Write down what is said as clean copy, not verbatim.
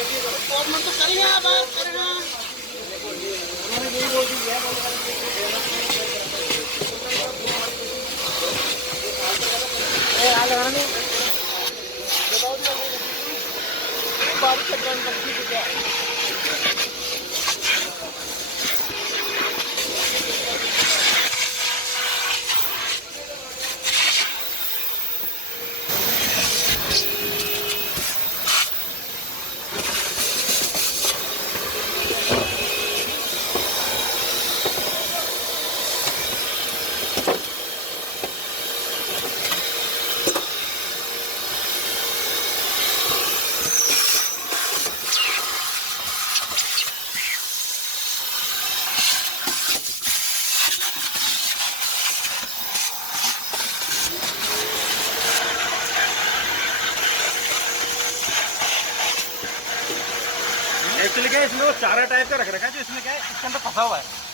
गवर्नमेंट तो करेगा बात करेगा। उन्होंने यही बोल दिया है आ लगाना नहीं बताओ बारिश का ग्राउंड कंपनी को क्या एक्चुअली क्या है इसमें वो चारा टाइप का रख रखा है जो इसमें क्या है इसके अंदर फंसा हुआ है।